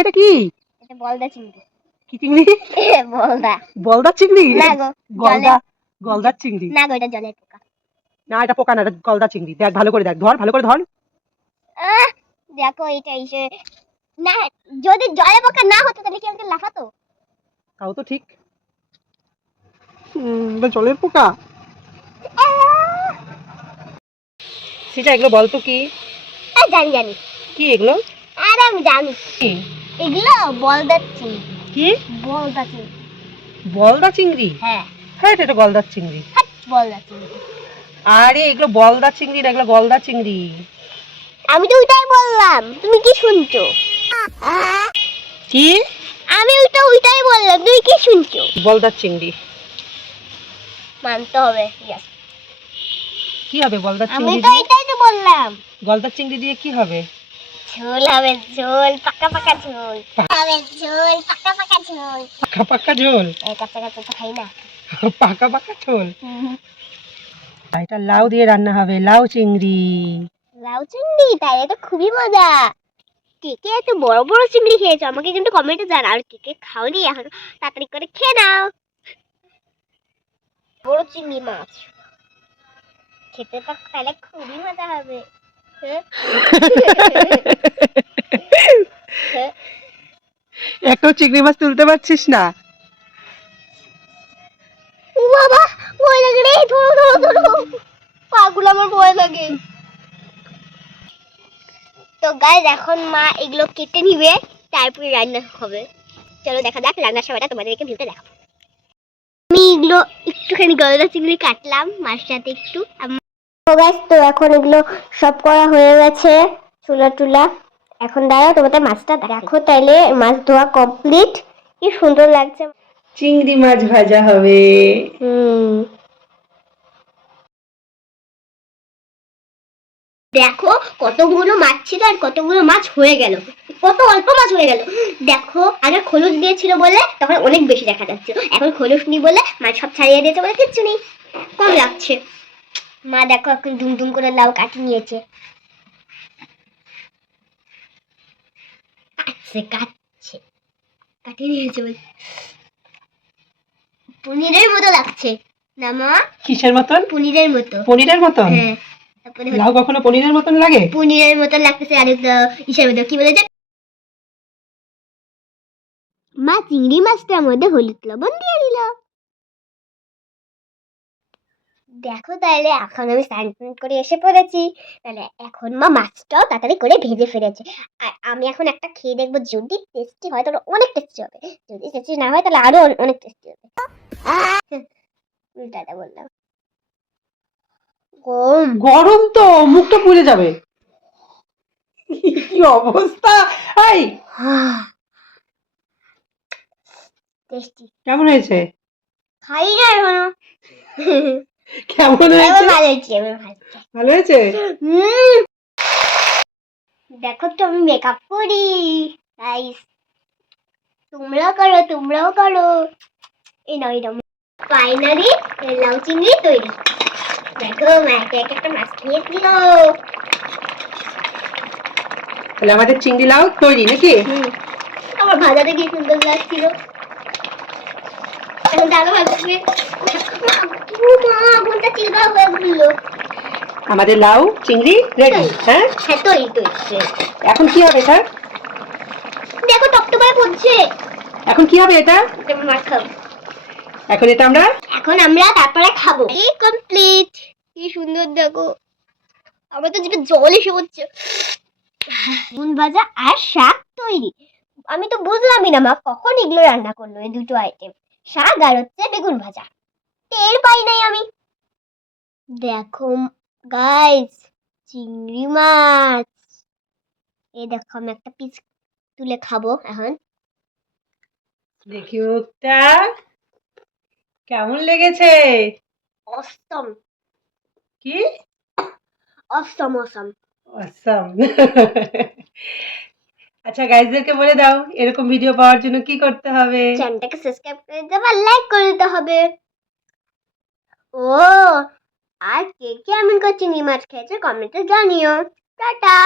এটা কি? এটা বলদা চিংড়ি। কি চিংড়ি? বলদা। গলদা চিংড়ি? না গো গলদা গলদার চিংড়ি। না গো এটা জলের পোকা। না এটা পোকা না এটা গলদা চিংড়ি। দেখ ভালো করে দেখ ধর ভালো করে ধর। দেখো এটা এসে না যদি জলের পোকা না হতো তাহলে কি আমাকে লাফাতো? তাও তো ঠিক। জলের পোকা? সেটা এগুলো বলতো কি? জানি জানি। কি এগুলো? আরে আমি জানি। এগুলো বলদা চিংড়ি। কি? বলদা চিংড়ি। বলদা চিংড়ি? হ্যাঁ। হ্যাঁ এটা গলদার চিংড়ি। বলদা চিংড়ি। আরে এগুলো বলদা চিংড়ি না এগুলো গলদা চিংড়ি। আমি তো ওইটাই বললাম তুমি কি শুনছো? কি? আমি ওইটা ওইটাই বললাম তুমি কি শুনছো? বলদার চিংড়ি। মানতে হবে কি হবে বলদার আমি চিংড়ি তো এটাই তো বললাম। গলদার চিংড়ি দিয়ে কি হবে? ঝোল হবে ঝোল পাকা পাকা ঝোল। হবে ঝোল পাকা পাকা ঝোল। পাকা পাকা ঝোল? এই কাঁচা কাঁচা তো খাই না। পাকা পাকা ঝোল? এটা লাউ দিয়ে রান্না হবে লাউ চিংড়ি। লাউ চিংড়ি তাই এটা খুবই মজা। কে কে এত বড় বড় চিংড়ি খেয়েছো? আমাকে কিন্তু কমেন্টে জানা আর কে কে খাওনি এখন তাড়াতাড়ি করে খেয়ে নাও। বড় চিংড়ি মাছ। খেতে তো তাহলে খুবই মজা হবে? একটাও চিংড়ি মাছ তুলতে পারছিস না? বাবা, ভয় লাগে রে, ধরো ধরো ধরো। পাগুলো আমার ভয় লাগে। তো গাইজ এখন মা এগুলো কেটে নিবে, তারপরে রান্না হবে। চলো দেখা যাক, রান্নার সময়টা তোমাদেরকে ভিউতে দেখাবো। আমি এগুলো একটুখানি গলদা চিংড়ি কাটলাম, মার সাথে একটু। তো এখন এগুলো সব করা হয়ে গেছে চুলা টুলা। এখন দাঁড়াও তোমাদের মাছটা দেখো। তাইলে মাছ ধোয়া কমপ্লিট কি সুন্দর লাগছে। চিংড়ি মাছ ভাজা হবে। হুম। দেখো কতগুলো মাছ ছিল আর কতগুলো মাছ হয়ে গেল। কত অল্প মাছ হয়ে গেল। দেখো আগে খোলস দিয়েছিল বলে তখন অনেক বেশি দেখা যাচ্ছে। এখন খোলস নি বলে মাছ সব ছাড়িয়ে দিয়েছে বলে কিচ্ছু নেই। কম লাগছে। মা দেখো এখন দুম দুম করে লাউ কাটি নিয়েছে। কাটছে কাটছে। কাটিয়ে নিয়েছে বলে পনিরের মতো লাগছে। না মা? কিসের মতন? পনিরের মতো। পনিরের মতন? হ্যাঁ। লাউ কখনো পনিরের মতন লাগে? পনিরের মতো লাগতেছে আর ইসের মতো। কি বলে যে মা চিংড়ি মাছটার মধ্যে হলুদ লবণ দিয়ে দিল। দেখো তাহলে এখন আমি স্নান করে এসে পড়েছি। তাহলে এখন মা মাছটাও তাড়াতাড়ি করে ভেজে ফেলেছে। আর আমি এখন একটা খেয়ে দেখব যদি টেস্টি হয় তাহলে অনেক টেস্টি হবে। যদি টেস্টি না হয় তাহলে আরও অনে- অনেক টেস্টি হবে। উল্টাটা বললাম। গরম। গরম তো মুখটা পুড়ে যাবে। কি অবস্থা? এই! টেস্টি কেমন হয়েছে? খাই না এখনও। কেমন হয়েছে? ভালো হয়েছে হয়েছে। দেখো তো আমি মেকআপ করি। গাইস তোমরাও করো তোমরাও করো। এই নাও এই নাও। ফাইনালি লাউ চিংড়ি তৈরি। দেখো মাকে এক একটা মাছ খেয়ে দিল। তাহলে আমাদের চিংড়ি লাউ তৈরি নাকি? আমার ভাজাটা কি সুন্দর লাগছিল এখন দাদা ভাজবে মা ঘণ্টা চিলবা হয়ে ঘুরলো আমাদের লাউ চিংড়ি রেডি হ্যাঁ? হ্যাঁ তৈরি তৈরি এখন কি হবে স্যার দেখো টকটকায় পড়ছে এখন কি হবে এটা? এখন এটা আমরা? এখন আমরা তারপরে খাব। এই কমপ্লিট কি সুন্দর দেখো। আমার তো যেটা জল এসে হচ্ছে বেগুন ভাজা আর শাক তৈরি। আমি তো বুঝলামই না মা কখন এগুলো রান্না করল এই দুটো আইটেম শাক আর হচ্ছে বেগুন ভাজা। টের পাই নাই আমি। দেখো গাইস চিংড়ি মাছ। এই দেখো আমি একটা পিস তুলে খাব এখন। দেখি মুখটা। কেমন লেগেছে? অসম কি? অসম অসম অসাম আচ্ছা গাইজদেরকে বলে দাও, এরকম ভিডিও পাওয়ার জন্য কি করতে হবে? চ্যানেলটাকে সাবস্ক্রাইব করে দিতে হবে লাইক করে দিতে হবে। ও, আর কে কে এমন করে চিংড়ি মাছ খেয়েছে কমেন্টে জানিও। টাটা।